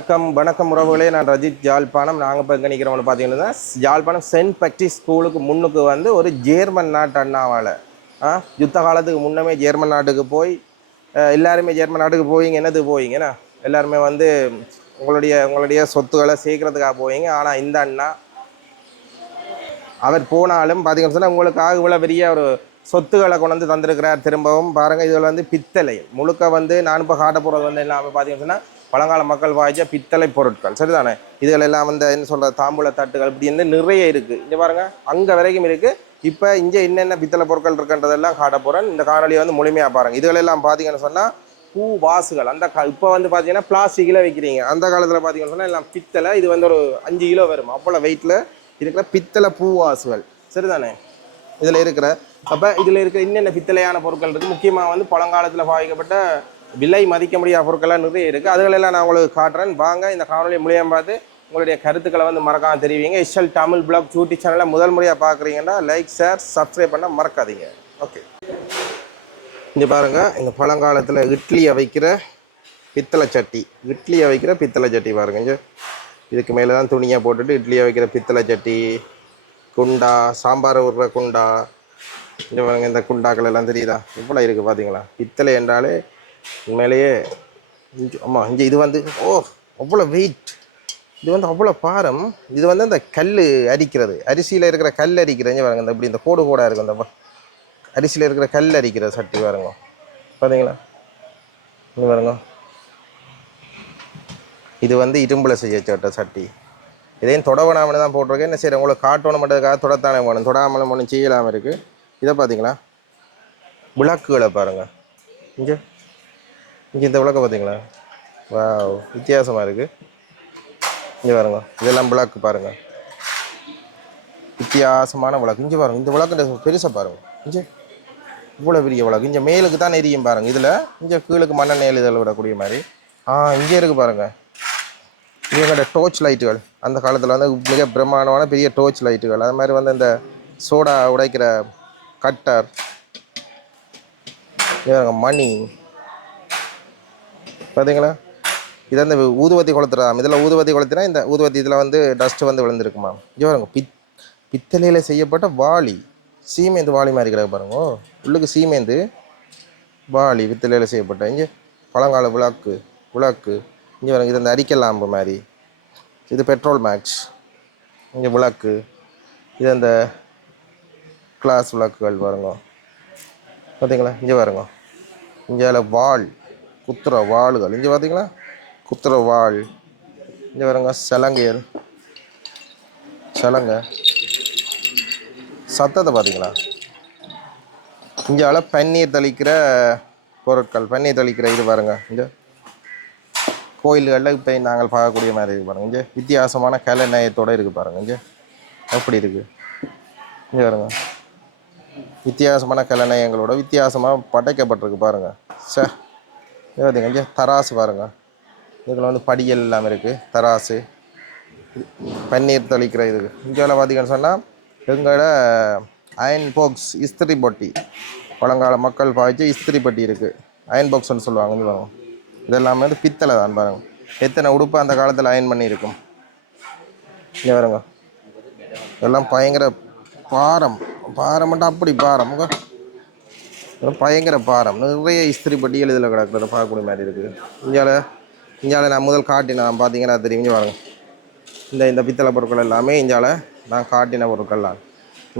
வணக்கம் உறவுகளே. நான் ரஜித் ஜாழ்ப்பாணம். நாங்கள் இப்போ எங்கே நிற்கிறோம்னு பார்த்தீங்கன்னா ஜாழ்ப்பாணம் சென்ட் பக்டிஸ் ஸ்கூலுக்கு முன்னுக்கு வந்து ஒரு ஜேர்மன் நாட்டு அண்ணாவால் யுத்த காலத்துக்கு முன்னமே ஜேர்மன் நாட்டுக்கு போய் எல்லாருமே ஜேர்மன் நாட்டுக்கு போவீங்க. என்னதுக்கு போவீங்கன்னா எல்லாருமே வந்து உங்களுடைய சொத்துக்களை சேர்க்கறதுக்காக போவீங்க. ஆனால் இந்த அண்ணா அவர் போனாலும் பார்த்தீங்கன்னு சொன்னால் உங்களுக்காக இவ்வளோ பெரிய ஒரு சொத்துக்களை கொண்டு வந்து தந்திருக்கிறார். திரும்பவும் பாருங்கள், இதில் வந்து பித்தளை முழுக்க வந்து நான் இப்போ காட்ட போகிறது வந்து எல்லாமே பார்த்தீங்கன்னு சொன்னால் பழங்கால மக்கள் வாய்ச்ச பித்தளை பொருட்கள் சரிதானே. இதுகள் எல்லாம் வந்து என்ன சொல்கிற தாம்பூல தட்டுகள் இப்படின்னு நிறைய இருக்குது. இங்கே பாருங்கள், அங்கே வரைக்கும் இருக்குது. இப்போ இங்கே என்னென்ன பித்தளை பொருட்கள் இருக்குன்றதெல்லாம் காட்ட போகிறேன். இந்த காணொலியை வந்து முழுமையாக பாருங்கள். இதுகளெல்லாம் பார்த்தீங்கன்னு சொன்னால் பூ வாசுகள் இப்போ வந்து பார்த்தீங்கன்னா பிளாஸ்டிக்கில் வைக்கிறீங்க. அந்த காலத்தில் பார்த்தீங்கன்னு சொன்னால் எல்லாம் பித்தளை. இது வந்து ஒரு 5 கிலோ வரும் அவ்வளோ வெயிட்டில் இருக்கிற பித்தளை பூவாசுகள் சரிதானே இதில் இருக்கிற. அப்போ இதில் இருக்கிற என்னென்ன பித்தளையான பொருட்கள் இருக்குது, முக்கியமாக வந்து பழங்காலத்தில் பாவிக்கப்பட்ட விலை மதிக்க முடியாத பொருட்கள்லாம் நிறைய இருக்குது. அதுகளெல்லாம் நான் உங்களுக்கு காட்டுறேன். வாங்க இந்த காணொலியை மூலியம் பார்த்து உங்களுடைய கருத்துக்களை வந்து மறக்காமல் தெரிவிங்க. இஷல் தமிழ் பிளாக் யூடியூப் சேனலை முதல் முறையாக பார்க்குறீங்கன்னா லைக் ஷேர் சப்ஸ்கிரைப் பண்ண மறக்காதீங்க. ஓகே, இங்கே பாருங்கள், இந்த பழங்காலத்தில் இட்லியை வைக்கிற பித்தளை சட்டி, இட்லியை வைக்கிற பித்தளை சட்டி பாருங்க. இங்கே இதுக்கு மேலே தான் துணியாக போட்டுட்டு இட்லியை வைக்கிற பித்தளை சட்டி, குண்டா, சாம்பார் விடுற குண்டா. இங்கே பாருங்க, இந்த குண்டாக்கள் எல்லாம் தெரியுதா இவ்வளோ இருக்குது பார்த்தீங்களா. பித்தளை என்றாலே உண்மையிலேயே ஆமாம். இங்கே இது வந்து அவ்வளோ வெயிட், இது வந்து அவ்வளோ பாரம். இது வந்து அந்த கல் அரிக்கிறது, அரிசியில் இருக்கிற கல் அரிக்கிறது. இங்கே பாருங்க, இந்த இப்படி இந்த கோடு கோடாக இருக்கும், இந்த அரிசியில் இருக்கிற கல் அரிக்கிற சட்டி பாருங்க பார்த்தீங்களா. இங்கே பாருங்க, இது வந்து இரும்பில் செய்யப்பட்ட சட்டி. இதையும் தொடவனாமனு தான் போட்டிருக்கேன். என்ன சரி உங்களுக்கு காட்டணும் மட்டுறதுக்காக தொடத்தானே போகணும், தொடாமலும் ஒன்றும் செய்யலாமல் இருக்குது. இதை பார்த்தீங்களா, விளக்குகளை பாருங்கள். இங்கே இந்த விளக்கை பார்த்தீங்களா, வா வித்தியாசமாக இருக்குது. இங்கே பாருங்க, இதெல்லாம் விளக்கு பாருங்கள், வித்தியாசமான விளக்கு. இங்கே பாருங்கள், இந்த விளக்கு பெருசாக பாருங்கள். இங்கே இவ்வளோ பெரிய விளக்கு. இங்கே மேலுக்கு தான் எரியும் பாருங்கள். இதில் இங்கே கீழுக்கு மண்ணெண்ணெய் இதில் விடக்கூடிய மாதிரி. இங்கே இருக்குது பாருங்கள், இவங்களோட டோர்ச் லைட்டுகள். அந்த காலத்தில் வந்து மிக பிரம்மாண்டமான பெரிய டோர்ச் லைட்டுகள். அது மாதிரி வந்து இந்த சோடா உடைக்கிற கட்டர், மணி பார்த்தீங்களா. இதை இந்த ஊதுவத்தி கொளுத்துறதாம். இதில் ஊதுவத்தி கொளுத்தினா இந்த ஊதுவத்தி இதில் வந்து டஸ்ட்டு வந்து விழுந்துருக்குமா. இங்கே பாருங்க, பித்தளையில் செய்யப்பட்ட வாளி, சீமேந்து வாளி மாதிரி கிடக்கு பாருங்க. உள்ளுக்கு சீமேந்து வாளி பித்தளையில் செய்யப்பட்ட. இங்கே பழங்கால விளக்கு. இங்கே பாருங்க, இது அந்த அரிக்கல் லாம்பு மாதிரி. இது பெட்ரோல் மேக்ஸ். இங்கே விளக்கு, இது அந்த கிளாஸ் விளக்குகள் பாருங்க பார்த்தீங்களா. இங்கே பாருங்க, இங்கே வாள், குத்துற வாளுகள். இங்கே பார்த்தீங்களா, குத்துற வாள். இங்கே பாருங்க, சலங்கைகள், சலங்கை சத்தத்தை பார்த்தீங்களா. இங்கே பன்னீர் தெளிக்கிற பொருட்கள், பன்னீர் தெளிக்கிற இது பாருங்க. இங்கே கோயில்களில் இப்போ நாங்கள் பார்க்கக்கூடிய மாதிரி இருக்குது பாருங்கள். இங்கே வித்தியாசமான கலை நயத்தோடு இருக்குது பாருங்கள். இங்கே அப்படி இருக்குது. இங்கே பாருங்கள், வித்தியாசமான கலை நயங்களோட வித்தியாசமாக படைக்கப்பட்டிருக்கு பாருங்கள். பார்த்தீங்க, இங்கே தராசு பாருங்கள். இதில் வந்து படியல் இல்லாமல் இருக்குது. தராசு, பன்னீர் தெளிக்கிற இதுக்கு. இங்கே பார்த்தீங்கன்னு சொன்னால் எங்களோட அயன் பாக்ஸ் இஸ்திரி பொட்டி, பழங்கால மக்கள் பாய்ச்சி இஸ்திரி பொட்டி இருக்குது. அயன் பாக்ஸ்ன்னு சொல்லுவாங்க. இங்கே பாருங்கள், இதெல்லாமே வந்து பித்தளை தான் பாருங்க. எத்தனை உடுப்பு அந்த காலத்தில் அயன் பண்ணியிருக்கும். இங்கே பாருங்க, இதெல்லாம் பயங்கர பாரம். பாரம்ட்டா அப்படி பாரம், பயங்கர பாரம். நிறைய இஸ்திரி பட்டியல் இதில் கிடக்கிறத பார்க்கக்கூடிய மாதிரி இருக்குது. இந்தியாவில் நான் முதல் காட்டினேன் பார்த்தீங்கன்னா தெரியும். இங்கே பாருங்க, இந்த பித்தளை பொருட்கள் எல்லாமே இந்தியாவில் நான் காட்டின பொருட்கள்லாம்.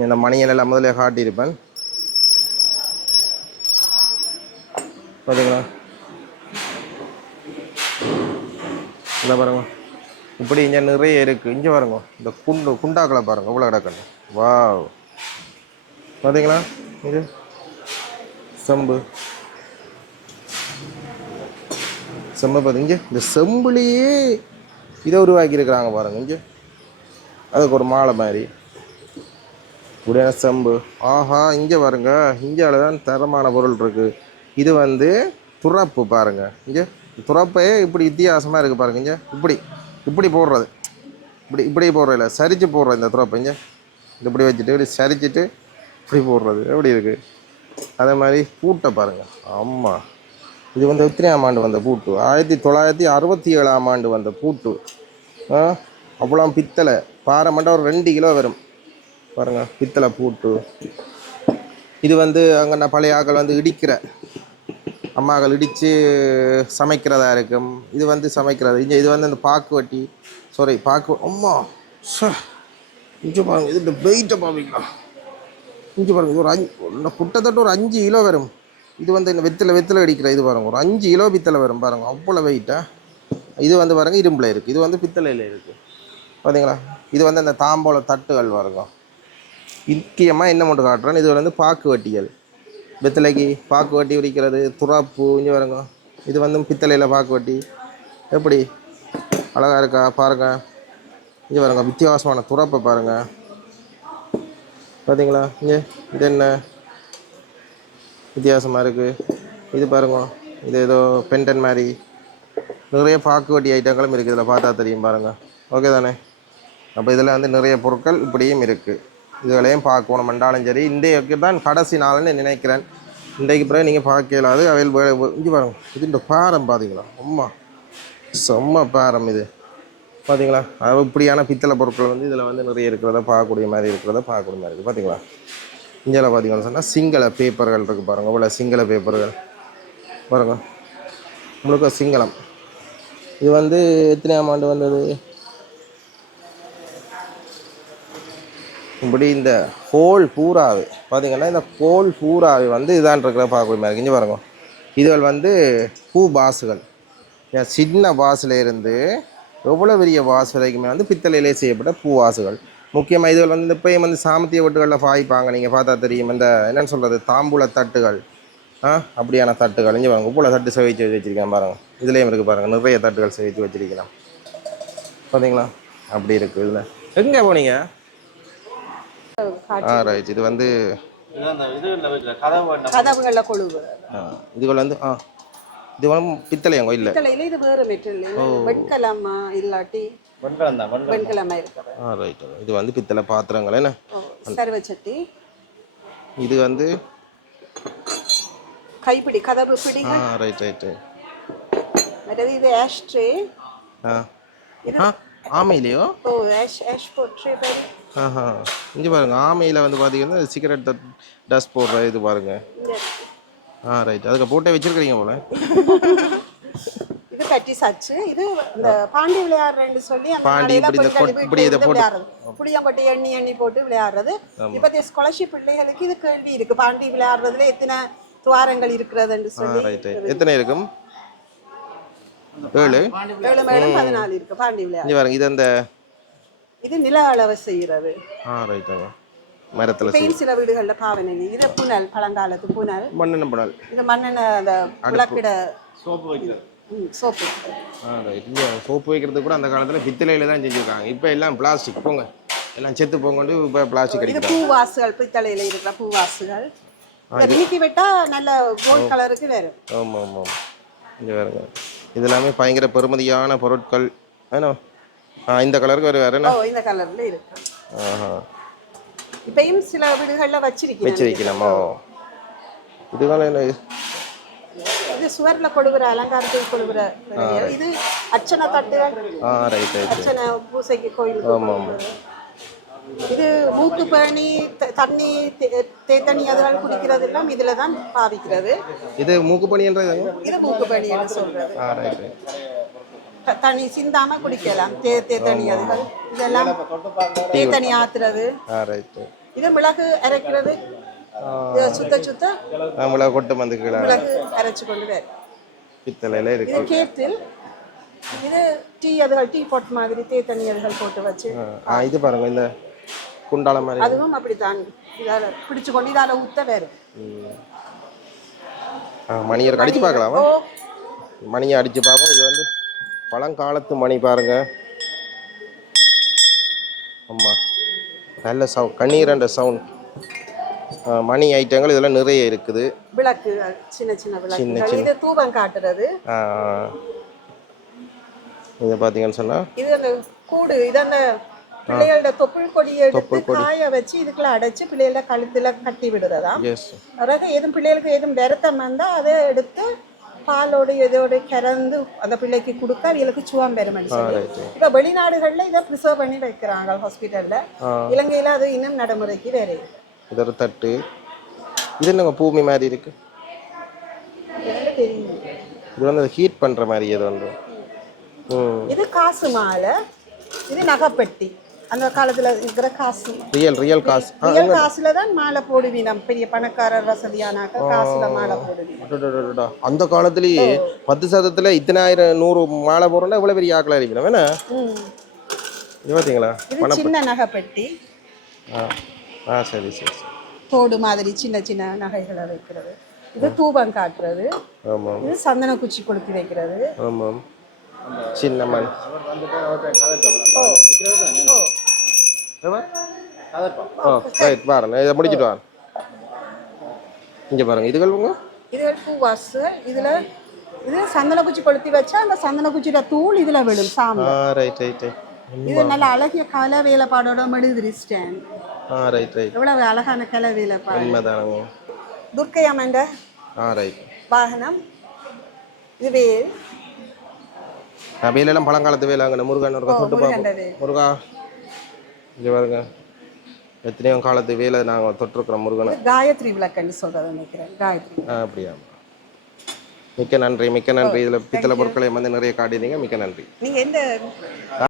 இந்த மணிகள் எல்லாம் முதல்ல காட்டியிருப்பேன் பார்த்தீங்களா. இந்த பாருங்க, இப்படி இங்கே நிறைய இருக்குது. இங்கே பாருங்க, இந்த குண்டாக்களை பாருங்கள் இவ்வளோ கிடக்கணும். வா பார்த்தீங்களா, இது செம்பு பார்த்து. இங்கே இந்த செம்புலேயே இதை உருவாக்கியிருக்கிறாங்க பாருங்கள். இங்கே அதுக்கு ஒரு மாலை மாதிரி உடையான செம்பு. ஆஹா, இங்கே பாருங்க, இந்தியாவில் தான் தரமான பொருள் இருக்குது. இது வந்து துறப்பு பாருங்கள். இங்கே துறப்பே இப்படி வித்தியாசமாக இருக்குது பாருங்க. இங்கே இப்படி போடுறது, இப்படி போடுறதில்ல, சரிச்சு போடுறது இந்த துறப்பு. இங்கே இப்படி வச்சுட்டு இப்படி சரிச்சுட்டு இப்படி போடுறது எப்படி இருக்குது. அதே மாதிரி பூட்டை பாருங்கள். ஆமாம், இது வந்து எத்தனையாம் ஆண்டு வந்த பூட்டு? 1967ஆம் ஆண்டு வந்த பூட்டு. அவ்வளோ பித்தளை பாறை மட்டும் ஒரு 2 கிலோ வரும் பாருங்க, பித்தளை பூட்டு. இது வந்து அங்கே நான் பழைய ஆக்கள் வந்து இடிக்கிற அம்மாக்கள் இடித்து சமைக்கிறதா இருக்கும். இது வந்து சமைக்கிறது. இது வந்து அந்த பாக்கு வட்டி, சாரி பாக்கு அம்மா இஞ்சி பாருங்க. இது வெயிட்டை பார்ப்பீங்களா? இஞ்சி பாருங்க, இது ஒரு கிட்டத்தட்ட ஒரு 5 கிலோ வரும். இது வந்து இந்த வெத்தில அடிக்கிற இது பாருங்க, ஒரு 5 கிலோ பித்தளை வரும் பாருங்க, அவ்வளோ வெயிட்டா. இது வந்து பாருங்க இரும்பில் இருக்குது, இது வந்து பித்தளையில் இருக்குது பார்த்தீங்களா. இது வந்து அந்த தாம்போல தட்டுகள் பாருங்க. முக்கியமாக என்ன மட்டும் காட்டுறேன்னு, இது வந்து பாக்கு வட்டிகள், வெத்திலைக்கு பாக்கு வட்டி உரிக்கிறது, துறாப்பு இங்கே வருங்க. இது வந்து பித்தளையில் பாக்கு வட்டி. எப்படி அழகாக இருக்கா பாருங்க. இங்கே பாருங்க, வித்தியாசமான துறப்பை பாருங்க பார்த்தீங்களா. இங்கே இது என்ன வித்தியாசமாக இருக்குது. இது பாருங்க, இது ஏதோ பென்டன் மாதிரி நிறைய பாக்கு வட்டி ஐட்டங்களும் இருக்குது. இதில் பார்த்தா தெரியும் பாருங்கள். ஓகே தானே. அப்போ இதில் வந்து நிறைய பொருட்கள் இப்படியும் இருக்குது. இதுகளையும் பார்க்கணும் மண்டாலும் சரி. இன்றைக்கு தான் கடைசி நாள்னு நினைக்கிறேன். இன்றைக்கு பிறகு நீங்கள் பார்க்க இயலாது. அவையில் இங்கே பாருங்க, இது இந்த பாரம் பார்த்தீங்களா, அம்மா செம்ம பாரம் இது பார்த்தீங்களா. அது இப்படியான பித்தளை பொருட்கள் வந்து இதில் வந்து நிறைய இருக்கிறத பார்க்கக்கூடிய மாதிரி இருக்குது பார்த்தீங்களா. இந்தியாவில் பார்த்தீங்கன்னு சொன்னால் சிங்கள பேப்பர்கள் இருக்குது பாருங்கள். இவ்வளோ சிங்கள பேப்பர்கள் பாருங்க, முழுக்க சிங்களம். இது வந்து எத்தனையாம் ஆண்டு வந்தது? இப்படி இந்த ஹோல் பூராவே பார்த்தீங்கன்னா, இந்த ஹோல் பூராவே வந்து இதான் இருக்கிற பார்க்கக்கூடிய மாதிரி இங்கே பாருங்க. இதுகள் வந்து பூ பாசுகள். சின்ன பாசில் இருந்து எவ்வளோ பெரிய வாசு வரைக்குமே வந்து பித்தளையிலே செய்யப்பட்ட பூ வாசுகள். முக்கியமாக இதுகள் வந்து இப்போயும் வந்து சாமத்திய வீட்டுகளில் பாய்ப்பாங்க. நீங்கள் பார்த்தா தெரியும், இந்த என்னென்னு சொல்கிறது, தாம்பூல தட்டுகள், அப்படியான தட்டுகள். இங்கே பாருங்க, பூல தட்டு சேவிச்சு வச்சுருக்கேன் பாருங்கள். இதுலேயும் இருக்குது பாருங்கள், நிறைய தட்டுகள் சேவிச்சு வச்சுருக்கலாம் பார்த்தீங்களா. அப்படி இருக்குது. இதில் எங்கே போனீங்க? ரைட். இது வந்து இதுகள் வந்து இது வந்து பித்தளையாங்க இல்லை? பித்தளையில இது வேற மெட்டீரியல், வெட்கலாமா இல்லாட்டி வெண்கலமா இருக்குது. ரைட். இது வந்து பித்தளை பாத்திரங்கள் என்ன, சர்வ சட்டி. இது வந்து கைப்பிடி, கதவு பிடி. Right right. மற்றது இது ஆஷ் ட்ரே. இது ஆமையிலையோ? ஆஷ் போட் ட்ரே பாரு. இங்கே பாருங்க, ஆமையில் வந்து பார்த்தீங்கன்னா சிகரெட் டஸ்ட் போடுற இது பாருங்க. ரைட். அதுக்கு போட்டே வச்சிருக்கிறீங்க போல. இது கட்டி சாச்சு. இது இந்த பாண்டி விளையாடுறேன்னு சொல்லி பாண்டி இப்படி இதை போட்டு புளியங்கொட்டை எண்ணி போட்டு விளையாடுறது. இப்போ ஸ்காலர்ஷிப் பிள்ளைகளுக்கு இது கேள்வி இருக்கு, பாண்டி விளையாடுறதுல எத்தனை துவாரங்கள் இருக்கிறதுன்னு சொல்லி. எத்தனை இருக்கும்? 7 14 இருக்கு பாண்டி விளையாடு. இது அந்த இது நில அளவு செய்யறது. ரைட். மரத்துல சில வீடுகள்ல பாவனை. இது புனல், பழங்காலத்து புனல், மண்ணெண்ண புனல். இந்த மண்ணெண்ண அந்த விளக்கிட சோப்பு வைக்கிறது. சோப்பு வைக்கிறது கூட அந்த காலத்துல பித்தளையில தான் செஞ்சிருக்காங்க. இப்போ எல்லாம் பிளாஸ்டிக். போங்க எல்லாம் செத்து போங்கொண்டு இப்போ பிளாஸ்டிக் அடிக்கும். இது பூவாசுகள், பித்தளையில இருக்கிற பூவாசுகள். இன்னைக்கு விட்டா நல்ல கோல்ட் கலருக்கு வேறு. ஆமாம் ஆமாம். இங்கே வேறுங்க, இது எல்லாமே பயங்கர பெருமதியான பொருட்கள். ஏன்னா இந்த கலருக்கு வேறு வேறு. இந்த கலர்ல இருக்கு. இப்பயும் சில வீடுகள்ல வச்சிருக்கலாமா? இதுதான் என்ன, இது சுவர்ல கொடுக்குற அலங்காரத்துக்கு கொடுக்குற. இது அர்ச்சனை தட்டுகள். Right right. அர்ச்சனை பூசைக்கு கோயிலுக்கு. இது மூக்கு பேணி, தண்ணி, தேத்தண்ணி அதுகள் குடிக்கிறது எல்லாம் இதுல தான் பாவிக்கிறது. இது மூக்கு பணின்றது? இது மூக்கு பணி என்று சொல்றது. Right right. தண்ணி சிந்தாம குடிக்கலாம். தேத்தண்ணி அதுகள் இதெல்லாம் தேத்தண்ணி ஆத்துறது. இது மிளகு அரைக்கிறது. சுத்த மிளகு கொட்டு மந்துக்கள் மிளகு அரைச்சு கொண்டு வேறு பித்தளையில இருக்கு. இது கேட்டில். இது டீ அதுகள், டீ போட் மாதிரி தேத்தண்ணி அதுகள் போட்டு வச்சு. இது பாருங்க, இந்த குண்டால மாதிரி. அதுவும் அப்படித்தான். இதால பிடிச்சு கொண்டு இதால ஊத்த வேறு. மணியை அடிச்சு பார்க்கலாமா? மணியை அடிச்சு பார்ப்போம். இது வந்து பழங்காலத்து மணி பாருங்க. ஆமா, நல்ல சவுண்ட், கண்ணீரண்ட சவுண்ட். மணி ஐட்டங்கள் இதெல்லாம் நிறைய இருக்குது. விளக்கு, சின்ன சின்ன விளக்கு. இது தூபம் காட்டுறது. இதை பார்த்தீங்கன்னு சொன்னா இது அந்த கூடு. இது அந்த பிள்ளைகளோட தொப்புள் கொடியை எடுத்து காய வச்சு இதுக்குள்ள அடைச்சு பிள்ளைகள கழுத்துல கட்டி விடுறதா. பிறகு எதுவும் பிள்ளைகளுக்கு எதுவும் வருத்தம் வந்தா அதை எடுத்து பாலோட இதோட கலந்து அந்த பிள்ளைக்கு கொடுக்க அவங்களுக்கு சுவாம் பெருமனு சொல்லி ரைட்டு. இப்போ வெளிநாடுகளில் இதை ப்ரிசர்வ் பண்ணி வைக்கிறாங்க ஹாஸ்பிட்டலில். இலங்கையில் அது இன்னும் நடைமுறைக்கு வேற இல்லை. இது ஒரு தட்டு. இது என்னங்க பூமி மாதிரி இருக்கு? எனக்கு தெரியும். இது வந்து ஹீட் பண்ணுற மாதிரி ஏதோ ஒன்று. இது காசு மாலை, இது நகைப்பெட்டி. அந்த காலத்தில் இருக்கிற காசு, ரியல் காசு. ரியல் காசுல தான் மாலை போடுவீங்க. பெரிய பணக்காரர் வசதியானாக்க காசுல மாலை போடுவீங்க. அடடடடடா. அந்த காலத்திலேயே 10 இத்தனை 100 மாலை போடுறோம்னா இவ்வளோ பெரிய ஆக்களாக இருக்கணும் வேணா. இது பார்த்தீங்களா? இது சின்ன நகைப்பெட்டி. சரி சரி. தோடு மாதிரி சின்ன சின்ன நகைகளை வைக்கிறது. இது தூபம் காட்டுறது. ஆமாம். இது சந்தன குச்சி கொளுத்தி வைக்கிறது. ஆமாம். சின்ன மண். ரைட் பாருங்க, இதை முடிச்சுட்டு வாங்க. இங்கே பாருங்க, இதுகள் இதுகள் பூவாசுகள். இதுல இது சந்தன குச்சி கொளுத்தி வச்சா அந்த சந்தன குச்சியோட தூள் இதுல விழும் சாமி. Right right. இது நல்ல அழகிய கலை வேலைப்பாடோட மெழுகுதிரி ஸ்டாண்ட். Right right. எவ்வளவு அழகான கலை வேலைப்பாடு. உண்மைதானங்க. துர்க்கை அம்மன் ரைட். வாகனம். இது வேல். வேலெல்லாம் பழங்காலத்து வேலாங்க. முருகன் ஒரு தொட்டு பார்ப்போம். முருகா இங்கே பாருங்க, எத்தனையோ காலத்து வேலை நாங்கள் தொட்டிருக்கிறோம் முருகனை. காயத்ரி விளக்குன்னு சொல்கிறத நினைக்கிறேன். காயத்ரி. அப்படியா? மிக்க நன்றி மிக்க நன்றி. இதில் பித்தளை பொருட்களை வந்து நிறைய காட்டினீங்க. மிக்க நன்றி. நீங்கள் எந்த